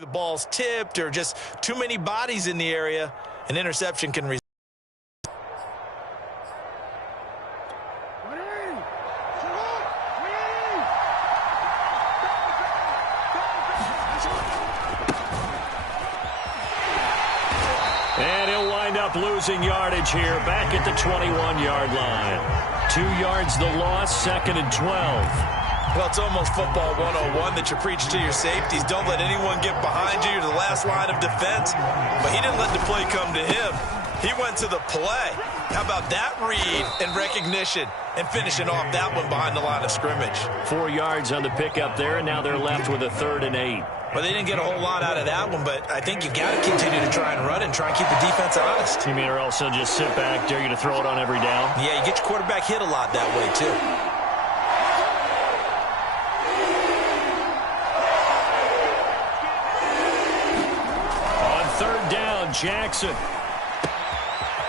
The ball's tipped or just too many bodies in the area, an interception can result. And he'll wind up losing yardage here back at the 21-yard line. 2 yards the loss, 2nd and 12. Well, it's almost football 101 that you preach to your safeties. Don't let anyone get behind you. You're the last line of defense. But he didn't let the play come to him. He went to the play. How about that read and recognition and finishing off that one behind the line of scrimmage? 4 yards on the pickup there, and now they're left with a 3rd and 8. Well, they didn't get a whole lot out of that one, but I think you've got to continue to try and run and try and keep the defense honest. You mean or else they'll just sit back, dare you to throw it on every down? Yeah, you get your quarterback hit a lot that way, too. Jackson.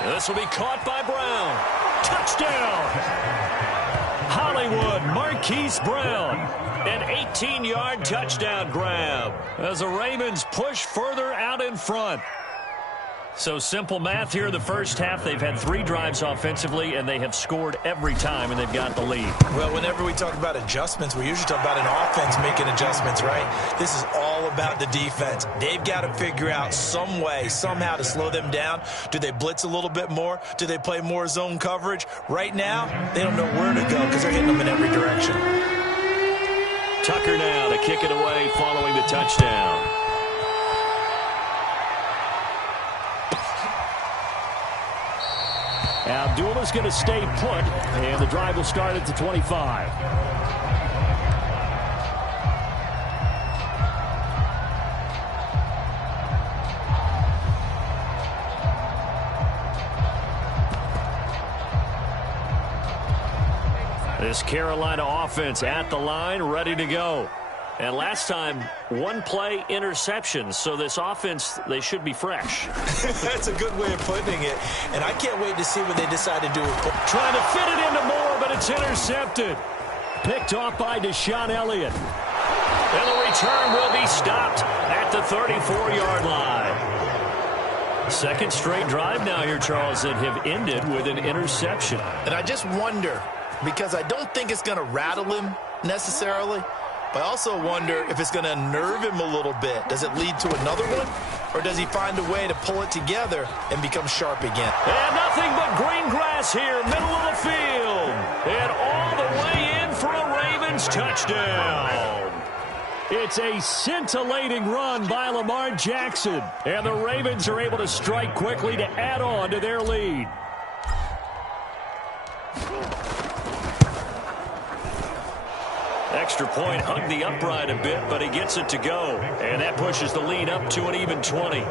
This will be caught by Brown. Touchdown! Hollywood Marquise Brown. An 18-yard touchdown grab as the Ravens push further out in front. So simple math here in the first half. They've had 3 drives offensively, and they have scored every time, and they've got the lead. Well, whenever we talk about adjustments, we usually talk about an offense making adjustments, right? This is all about the defense. They've got to figure out some way, somehow to slow them down. Do they blitz a little bit more? Do they play more zone coverage? Right now, they don't know where to go because they're hitting them in every direction. Tucker now to kick it away following the touchdown. Abdullah's going to stay put, and the drive will start at the 25. This Carolina offense at the line, ready to go. And last time, 1 play interception. So this offense, they should be fresh. That's a good way of putting it. And I can't wait to see what they decide to do. Trying to fit it into Moore, but it's intercepted. Picked off by Deshaun Elliott. And the return will be stopped at the 34-yard line. 2nd straight drive now here, Charles, that have ended with an interception. And I just wonder, because I don't think it's going to rattle him necessarily, but I also wonder if it's going to unnerve him a little bit. Does it lead to another one? Or does he find a way to pull it together and become sharp again? And nothing but green grass here, middle of the field. And all the way in for a Ravens touchdown. It's a scintillating run by Lamar Jackson. And the Ravens are able to strike quickly to add on to their lead. Extra point hugged the upright a bit, but he gets it to go. And that pushes the lead up to an even 20.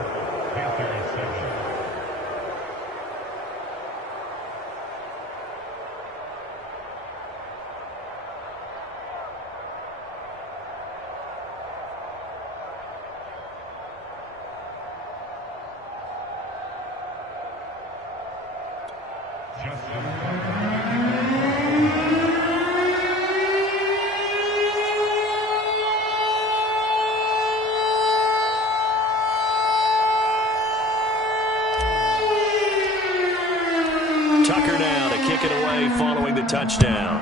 Tucker now to kick it away following the touchdown.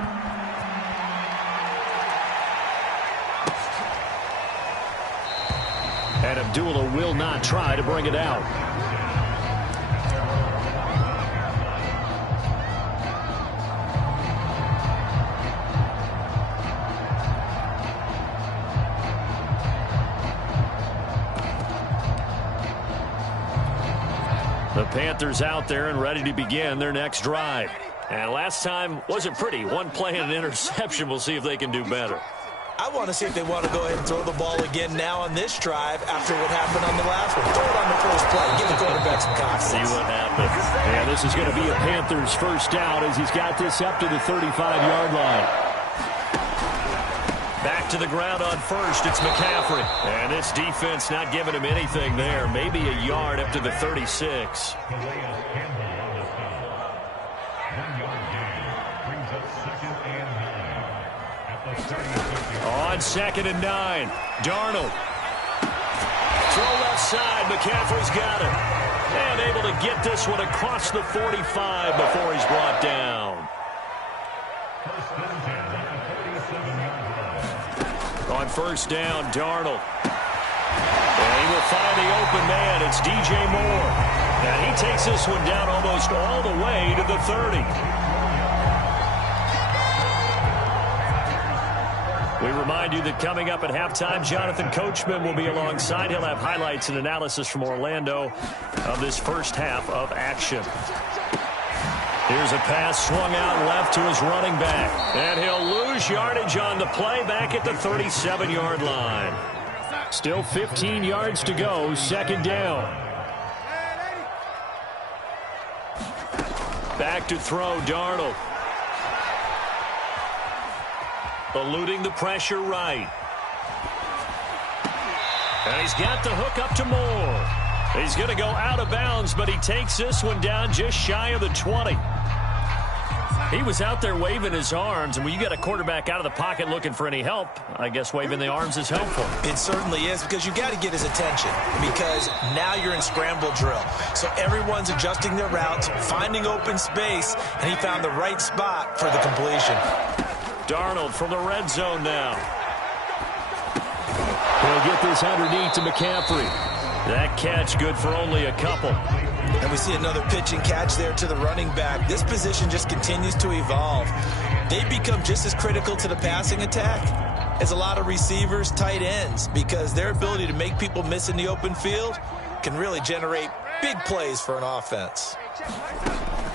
And Abdullah will not try to bring it out. The Panthers out there and ready to begin their next drive. And last time wasn't pretty. 1 play and an interception. We'll see if they can do better. I want to see if they want to go ahead and throw the ball again now on this drive after what happened on the last one. Throw it on the first play. Give the quarterback some confidence. See what happens. And this is going to be a Panthers first down as he's got this up to the 35-yard line. Back to the ground on first. It's McCaffrey. And this defense not giving him anything there. Maybe a yard up to the 36. On 2nd and 9. Darnold. throw left side. McCaffrey's got it. And able to get this one across the 45 before he's brought down. On first down, Darnold. And he will find the open man. It's DJ Moore. And he takes this one down almost all the way to the 30. We remind you that coming up at halftime, Jonathan Coachman will be alongside. He'll have highlights and analysis from Orlando of this first half of action. Here's a pass swung out left to his running back. And he'll lose yardage on the play back at the 37-yard line. Still 15 yards to go, second down. Back to throw, Darnold. Eluding the pressure right. And he's got the hook up to Moore. He's going to go out of bounds, but he takes this one down just shy of the 20. He was out there waving his arms, and when you get a quarterback out of the pocket looking for any help, I guess waving the arms is helpful. It certainly is, because you got to get his attention, because now you're in scramble drill. So everyone's adjusting their routes, finding open space, and he found the right spot for the completion. Darnold from the red zone now. He'll get this underneath to McCaffrey. That catch good for only a couple. And we see another pitch and catch there to the running back. This position just continues to evolve. They become just as critical to the passing attack as a lot of receivers, tight ends, because their ability to make people miss in the open field can really generate big plays for an offense.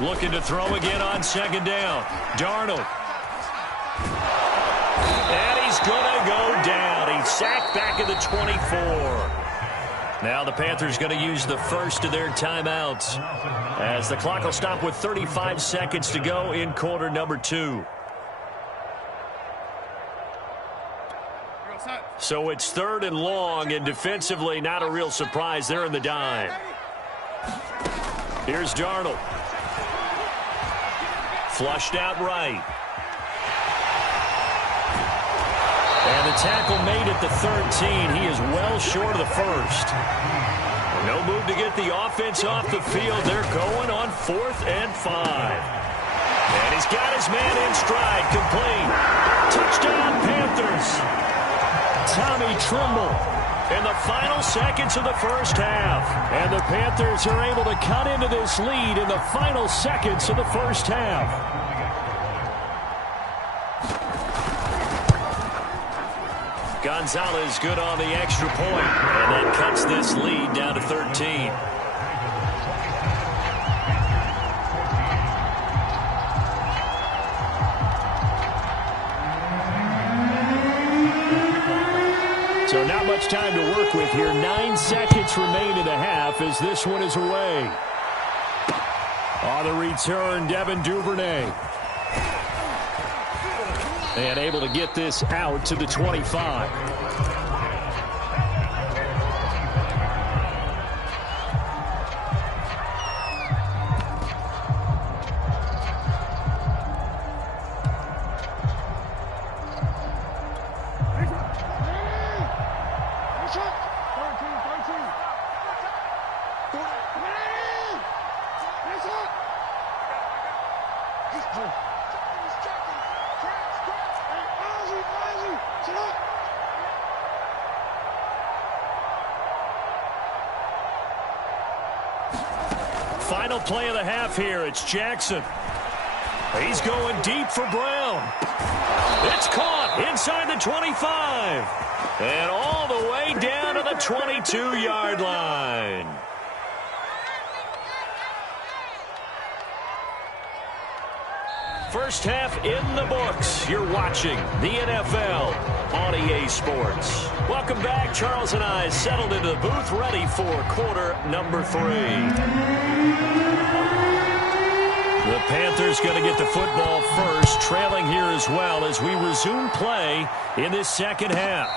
Looking to throw again on second down. Darnold. And he's going to go down. He's sacked back at the 24. Now the Panthers going to use the first of their timeouts as the clock will stop with 35 seconds to go in quarter number 2. So it's third and long, and defensively not a real surprise. They're in the dime. Here's Darnold. Flushed out right. And the tackle made at the 13. He is well short of the first. No move to get the offense off the field. They're going on 4th and 5. And he's got his man in stride, complete. Touchdown, Panthers. Tommy Tremble in the final seconds of the first half. And the Panthers are able to cut into this lead in the final seconds of the first half. Gonzalez good on the extra point, and that cuts this lead down to 13. So not much time to work with here. 9 seconds remain in the half as this one is away. On the return, Devin Duvernay. And able to get this out to the 25. Final play of the half here. It's Jackson. He's going deep for Brown. It's caught inside the 25. And all the way down to the 22-yard line. First half in the books. You're watching the NFL on EA Sports. Welcome back. Charles and I settled into the booth, ready for quarter number 3. The Panthers going to get the football first, trailing here as well as we resume play in this second half.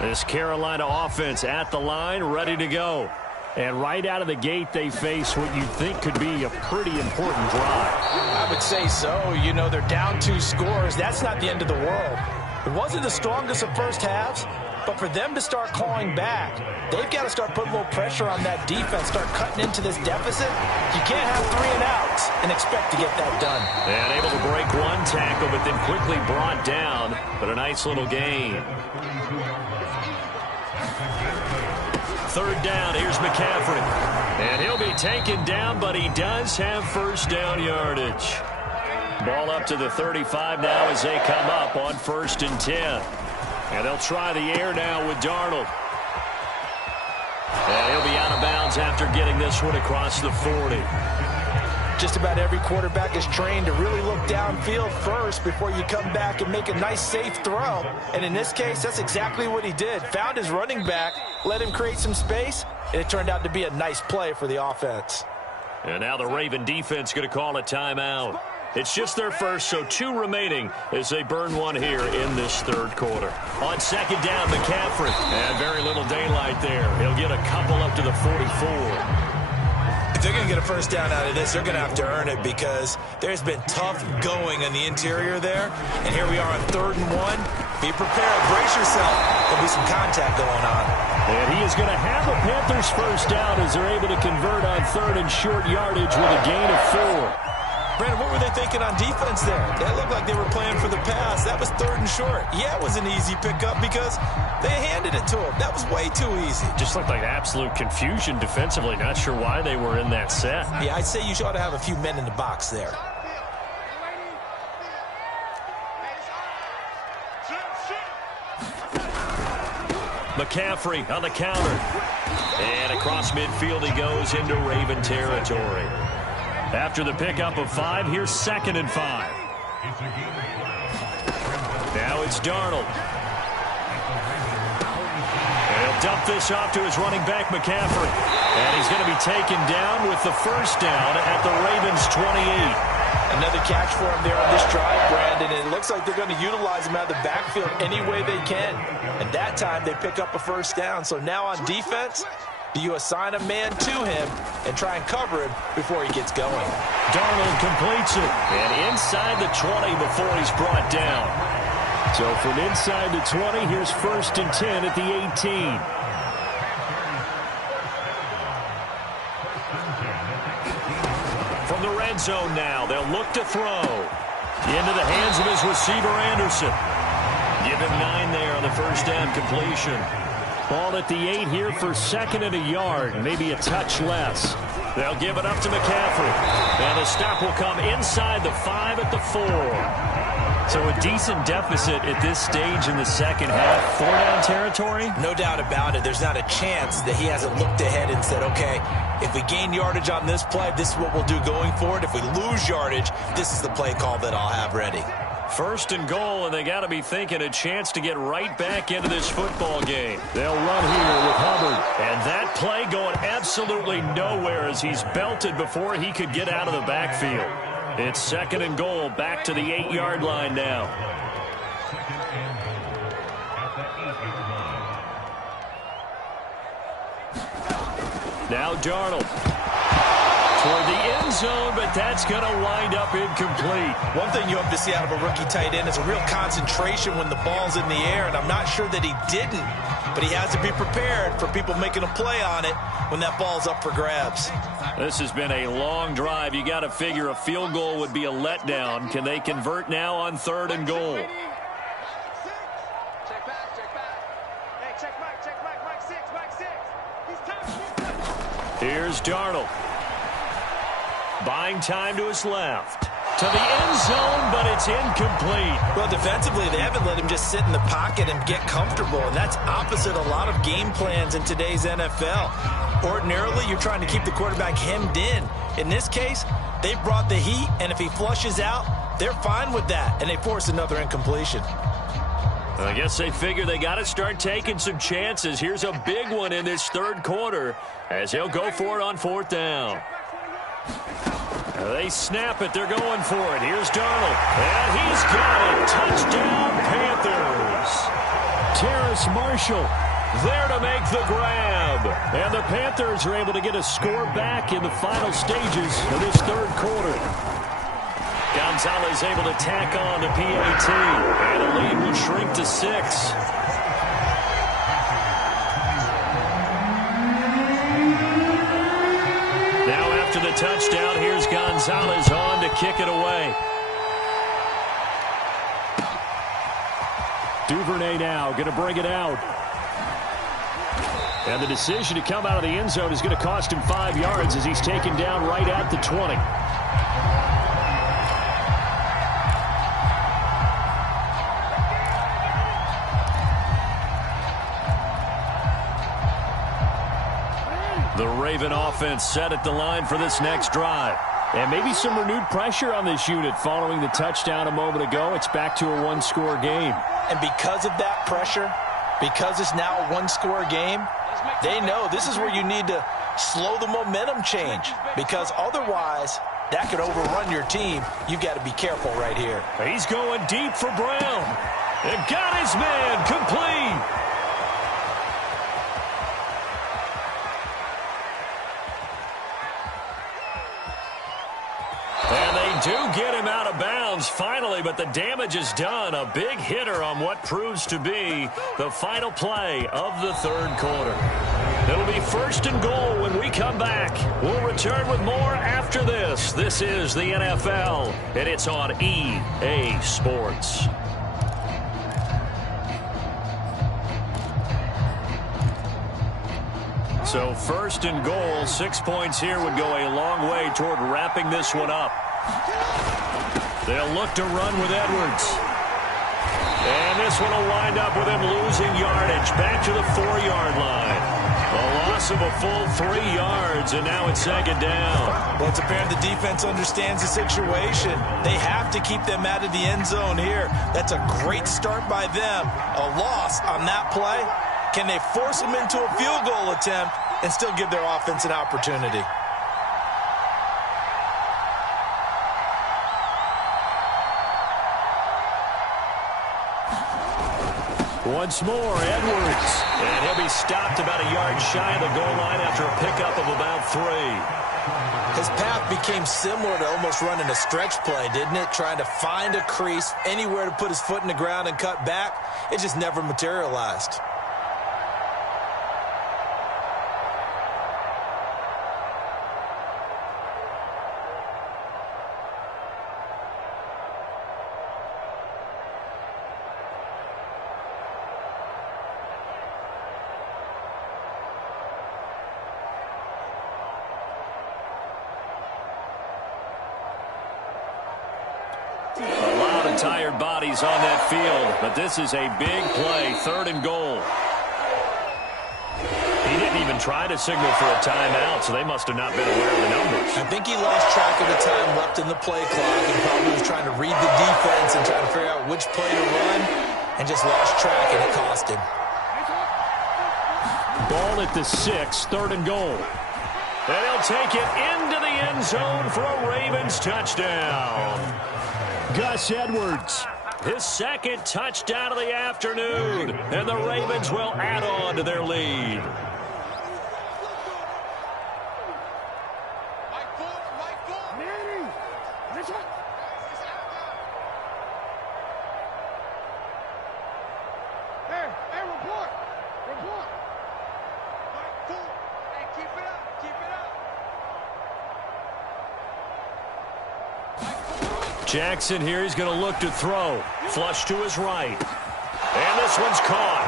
This Carolina offense at the line, ready to go. And right out of the gate, they face what you think could be a pretty important drive. I would say so. You know, they're down 2 scores. That's not the end of the world. It wasn't the strongest of first halves, but for them to start clawing back, they've got to start putting a little pressure on that defense, start cutting into this deficit. You can't have 3 and outs and expect to get that done. And able to break one tackle, but then quickly brought down. But a nice little gain. Third down, here's McCaffrey. And he'll be taken down, but he does have first down yardage. Ball up to the 35 now as they come up on 1st and 10. And they'll try the air now with Darnold. And he'll be out of bounds after getting this one across the 40. Just about every quarterback is trained to really look downfield first before you come back and make a nice, safe throw. And in this case, that's exactly what he did. Found his running back, let him create some space, and it turned out to be a nice play for the offense. And now the Raven defense going to call a timeout. It's just their first, so 2 remaining as they burn one here in this 3rd quarter. On 2nd down, McCaffrey. And very little daylight there. He'll get a couple up to the 44. If they're going to get a first down out of this, they're going to have to earn it because there's been tough going in the interior there. And here we are on 3rd and 1. Be prepared. Brace yourself. There'll be some contact going on. And he is going to have a Panthers first down as they're able to convert on 3rd and short yardage with a gain of 4. Brandon, what were they thinking on defense there? That looked like they were playing for the pass. That was 3rd and short. Yeah, it was an easy pickup because they handed it to him. That was way too easy. Just looked like absolute confusion defensively. Not sure why they were in that set. Yeah, I'd say you ought to have a few men in the box there. McCaffrey on the counter. And across midfield he goes into Raven territory. After the pickup of 5, here's 2nd and 5. Now it's Darnold. And he'll dump this off to his running back, McCaffrey. And he's going to be taken down with the first down at the Ravens' 28. Another catch for him there on this drive, Brandon. And it looks like they're going to utilize him out of the backfield any way they can. And that time they pick up a first down. So now on defense, do you assign a man to him and try and cover him before he gets going? Darnold completes it. And inside the 20 before he's brought down. So from inside the 20, here's 1st and 10 at the 18. From the red zone now, they'll look to throw. Into the hands of his receiver, Anderson. Give him 9 there on the first down completion. Ball at the 8 here for 2nd and a yard, maybe a touch less. They'll give it up to McCaffrey. And the stop will come inside the 5 at the 4. So a decent deficit at this stage in the second half. 4-down territory? No doubt about it. There's not a chance that he hasn't looked ahead and said, okay, if we gain yardage on this play, this is what we'll do going forward. If we lose yardage, this is the play call that I'll have ready. 1st and goal, and they got to be thinking a chance to get right back into this football game. They'll run here with Hubbard. And that play going absolutely nowhere as he's belted before he could get out of the backfield. It's 2nd and goal, back to the 8-yard line now. Now Darnold. Toward the end zone, but that's going to wind up incomplete. One thing you hope to see out of a rookie tight end is a real concentration when the ball's in the air, and I'm not sure that he didn't, but he has to be prepared for people making a play on it when that ball's up for grabs. This has been a long drive. You got to figure a field goal would be a letdown. Can they convert now on 3rd and goal? Check back, check back. Hey, check Mike 6. He's tough. Here's Darnold. Buying time to his left. To the end zone, but it's incomplete. Well, defensively, they haven't let him just sit in the pocket and get comfortable, and that's opposite a lot of game plans in today's NFL. Ordinarily, you're trying to keep the quarterback hemmed in. In this case, they brought the heat, and if he flushes out, they're fine with that, and they force another incompletion. I guess they figure they got to start taking some chances. Here's a big one in this 3rd quarter as he'll go for it on 4th down. They snap it. They're going for it. Here's Darnold. And he's got it. Touchdown, Panthers. Terrace Marshall there to make the grab. And the Panthers are able to get a score back in the final stages of this third quarter. Gonzalez able to tack on the PAT, and the lead will shrink to 6. Now after the touchdown, here's Gonzalez on to kick it away. Duvernay now going to bring it out. And the decision to come out of the end zone is going to cost him 5 yards as he's taken down right at the 20. The Raven offense set at the line for this next drive. And maybe some renewed pressure on this unit following the touchdown a moment ago. It's back to a one-score game. And because of that pressure, because it's now a one-score game, they know this is where you need to slow the momentum change, because otherwise that could overrun your team. You've got to be careful right here. He's going deep for Brown. And got his man complete. And they do get him out of bounds finally, but the damage is done. A big hitter on what proves to be the final play of the third quarter. It'll be 1st and goal when we come back. We'll return with more after this. This is the NFL, and it's on EA Sports. So 1st and goal, 6 points here would go a long way toward wrapping this one up. They'll look to run with Edwards. And this one will wind up with him losing yardage back to the 4-yard line. A loss of a full 3 yards, and now it's 2nd down. Well, it's apparent the defense understands the situation. They have to keep them out of the end zone here. That's a great start by them. A loss on that play. Can they force them into a field goal attempt and still give their offense an opportunity? Once more, Edwards. And he'll be stopped about a yard shy of the goal line after a pickup of about 3. His path became similar to almost running a stretch play, didn't it? Trying to find a crease, anywhere to put his foot in the ground and cut back. It just never materialized. A lot of tired bodies on that field, but this is a big play, 3rd and goal. He didn't even try to signal for a timeout, so they must have not been aware of the numbers. I think he lost track of the time left in the play clock and probably was trying to read the defense and trying to figure out which play to run and just lost track, and it cost him. Ball at the 6, 3rd and goal. And he'll take it into the end zone for a Ravens touchdown. Gus Edwards, his 2nd touchdown of the afternoon, and the Ravens will add on to their lead. Jackson here, he's going to look to throw. Flush to his right. And this one's caught.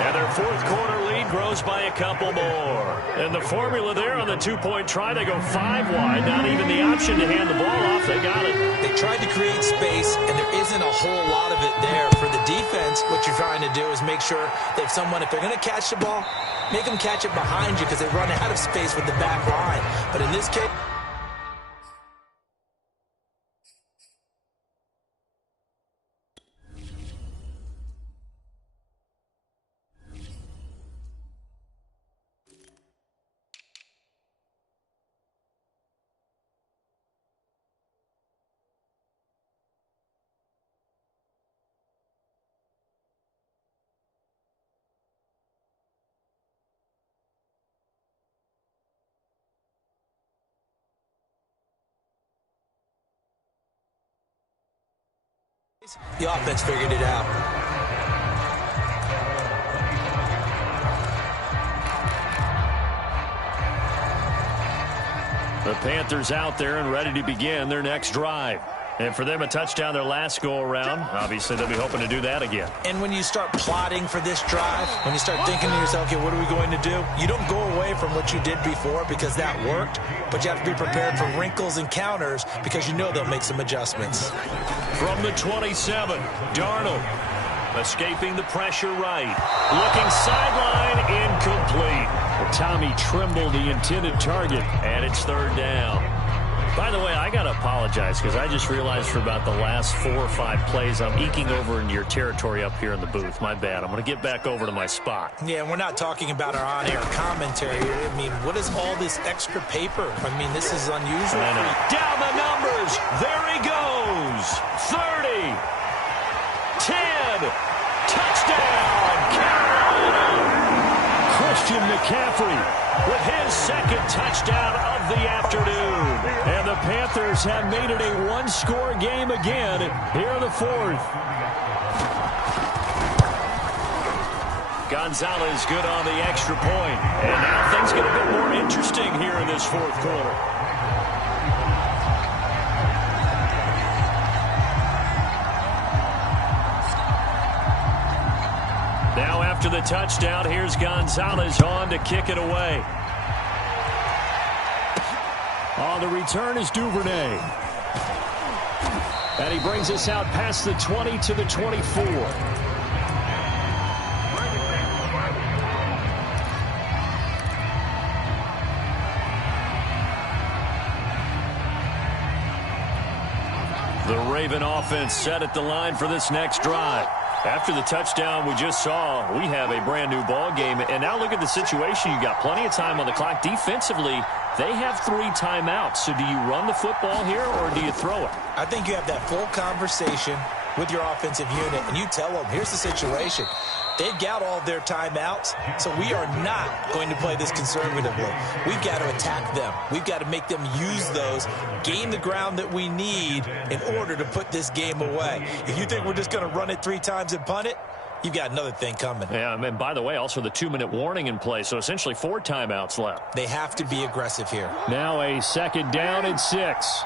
And their 4th quarter lead grows by a couple more. And the formula there on the 2-point try, they go 5 wide. Not even the option to hand the ball off. They got it. They tried to create space, and there isn't a whole lot of it there. For the defense, what you're trying to do is make sure they have someone, if they're going to catch the ball, make them catch it behind you because they run out of space with the back line. But in this case, defense. The offense figured it out. The Panthers out there and ready to begin their next drive. And for them, a touchdown their last go-around. Obviously, they'll be hoping to do that again. And when you start plotting for this drive, when you start thinking to yourself, okay, what are we going to do? You don't go away from what you did before because that worked, but you have to be prepared for wrinkles and counters because you know they'll make some adjustments. From the 27, Darnold escaping the pressure right. Looking sideline, incomplete. Tommy Tremble, the intended target, and it's third down. By the way, I got to apologize because I just realized for about the last 4 or 5 plays, I'm eking over into your territory up here in the booth. My bad. I'm going to get back over to my spot. Yeah, we're not talking about our on-air commentary. I mean, what is all this extra paper? I mean, this is unusual. Down the numbers. There he goes. 30. 10. Touchdown, Carolina. Christian McCaffrey with his second touchdown of the afternoon. And the Panthers have made it a one-score game again here in the fourth. Gonzalez good on the extra point. And now things get a bit more interesting here in this fourth quarter. Now after the touchdown, here's Gonzalez on to kick it away. On the return is Duvernay. And he brings us out past the 20 to the 24. The Raven offense set at the line for this next drive. After the touchdown we just saw, we have a brand-new ball game. And now look at the situation. You got plenty of time on the clock. Defensively, they have 3 timeouts. So do you run the football here or do you throw it? I think you have that full conversation with your offensive unit, and you tell them, here's the situation. They've got all their timeouts, so we are not going to play this conservatively. We've got to attack them. We've got to make them use those, gain the ground that we need in order to put this game away. If you think we're just going to run it 3 times and punt it, you've got another thing coming. Yeah, and by the way, also the 2-minute warning in play, so essentially 4 timeouts left. They have to be aggressive here. Now a second down and 6.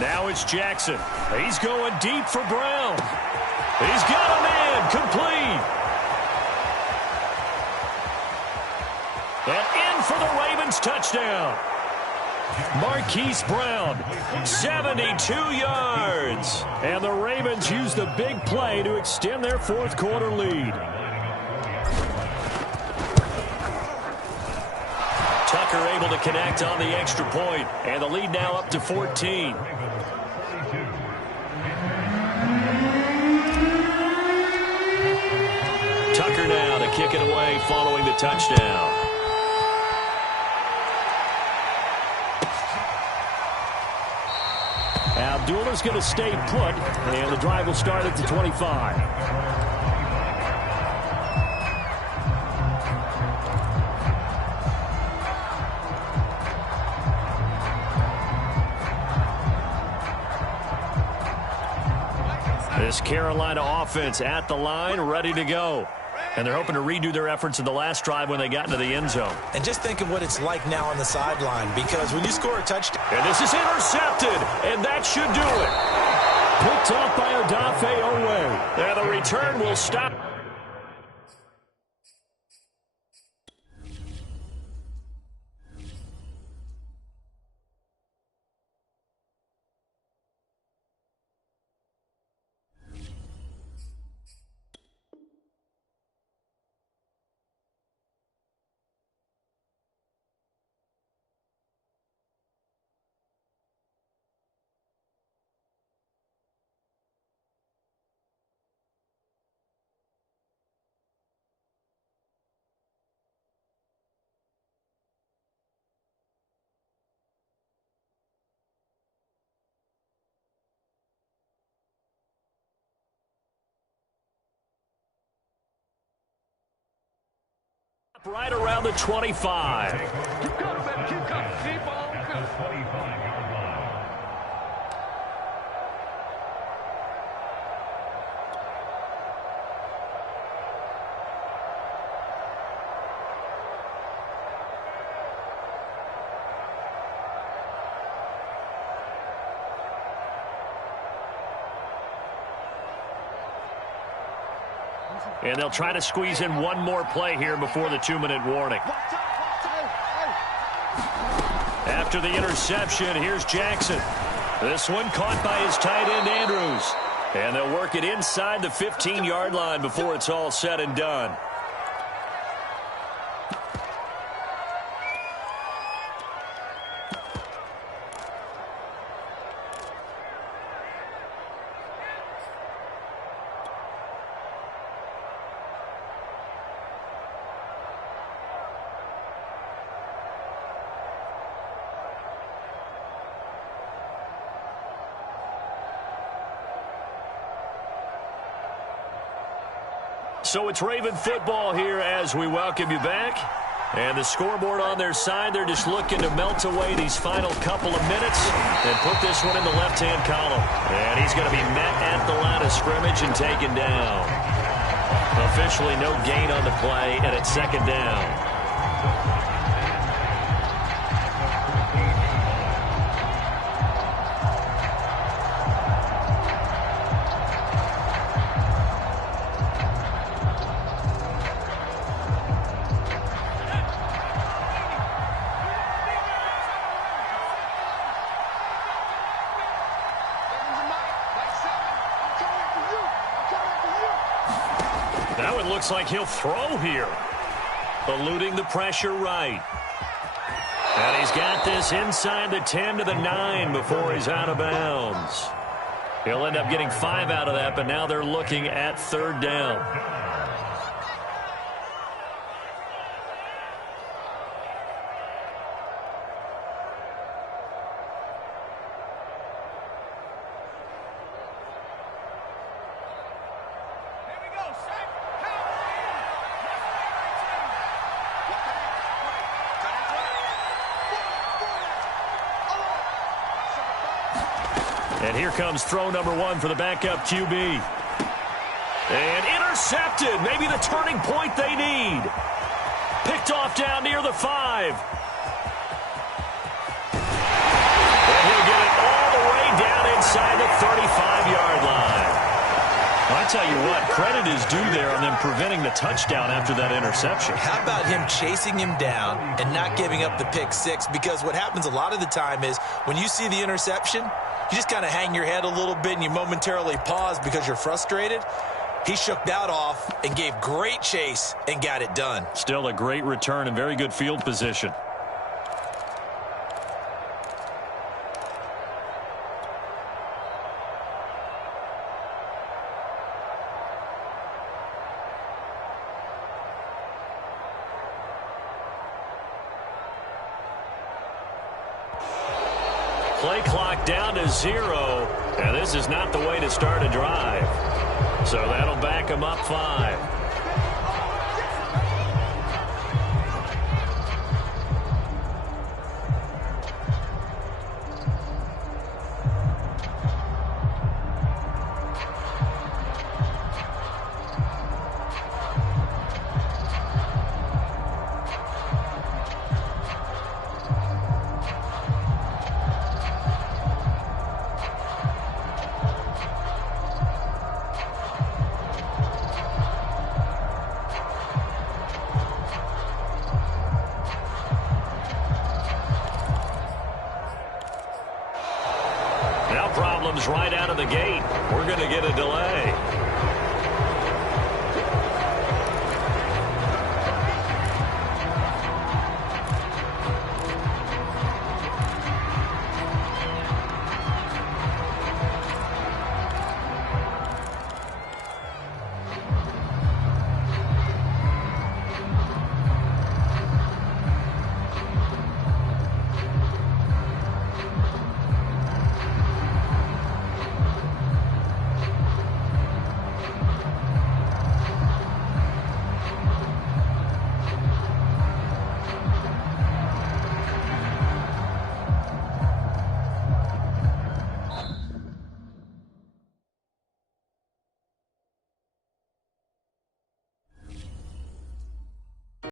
Now it's Jackson. He's going deep for Brown. He's got him in. Complete. And in for the Ravens touchdown. Marquise Brown, 72 yards. And the Ravens use the big play to extend their fourth quarter lead. Tucker able to connect on the extra point, and the lead now up to 14. Tucker now to kick it away following the touchdown. Abdullah's going to stay put, and the drive will start at the 25. This Carolina offense at the line, ready to go. And they're hoping to redo their efforts in the last drive when they got into the end zone. And just think of what it's like now on the sideline, because when you score a touchdown. And this is intercepted, and that should do it. Picked off by Odafe Owe. And the return will stop. Right around the 25. Keep going, baby. Keep coming. Keep on coming. 25-yard line. And they'll try to squeeze in one more play here before the 2-minute warning. After the interception, here's Jackson. This one caught by his tight end, Andrews. And they'll work it inside the 15-yard line before it's all said and done. So it's Raven football here as we welcome you back. And the scoreboard on their side, they're just looking to melt away these final couple of minutes and put this one in the left-hand column. And he's going to be met at the line of scrimmage and taken down. Officially no gain on the play, and it's second down. Now it looks like he'll throw here. Eluding the pressure right. And he's got this inside the 10 to the 9 before he's out of bounds. He'll end up getting 5 out of that, but now they're looking at third down. And here comes throw number 1 for the backup QB. And intercepted. Maybe the turning point they need. Picked off down near the 5. And he'll get it all the way down inside the 35-yard line. Well, I tell you what, credit is due there on them preventing the touchdown after that interception. How about him chasing him down and not giving up the pick 6? Because what happens a lot of the time is when you see the interception, you just kind of hang your head a little bit and you momentarily pause because you're frustrated. He shook that off and gave great chase and got it done. Still a great return and very good field position. Play clock down to 0, and this is not the way to start a drive. So that'll back them up 5. Problems right out of the gate. We're going to get a delay.